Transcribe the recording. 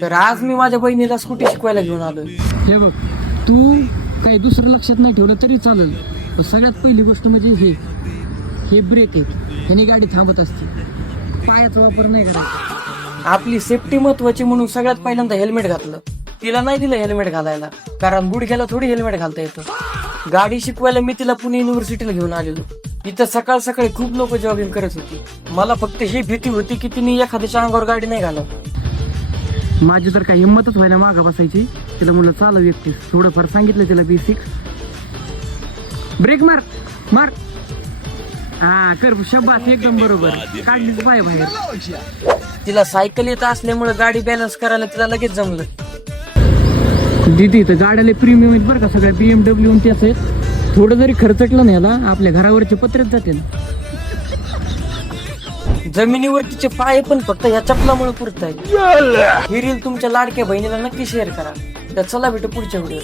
तर आज मी माझ्या बहिणीला स्कूटी शिकवायला घेऊन आलोय. हे बघ, तू काही दुसरं लक्षात नाही ठेवलं तरी चालेल, पण सगळ्यात पहिली गोष्ट म्हणजे हे ब्रेक आहेत, ह्याने गाडी थांबत असते. पायाचा वापर नाही करायचा. आपली सेफ्टी महत्वाची म्हणून सगळ्यात पहिल्यांदा हेल्मेट घातलं. तिला नाही दिलं हेल्मेट घालायला, कारण गुडघ्याला थोडी हेल्मेट घालता येतं. गाडी शिकवायला मी तिला पुणे युनिव्हर्सिटीला घेऊन आलेलो. इथं सकाळ सकाळी खूप लोक जॉगिंग करत होती. मला फक्त ही भीती होती की तिने एखाद्याच्या अंगावर गाडी नाही घालत. माझी तर काही हिंमतच व्हायला मागा बसायची. तिला म्हणलं चालव एकटीस, थोडंफार सांगितलं तिला बेसिक. ब्रेक मार मार, हा कर, शब्बास, एकदम बरोबर, काढलीच पाय बाहेर. तिला सायकल येत असल्यामुळे गाडी बॅलन्स करायला तिला लगेच जमलं. दीदी तर गाड्याला प्रीमियम आहेत बरं का, सगळ्या BMW त्याच आहेत. थोडं जरी खर्चटलं ना याला, आपल्या घरावरचे पत्रेच जाते ना. जमिनीवर तिचे पाय पण फक्त ह्या चपलामुळे पुरत आहेत. ही रील तुमच्या लाडक्या बहिणीला नक्की शेअर करा. तर चला भेटू पुढच्या व्हिडिओ.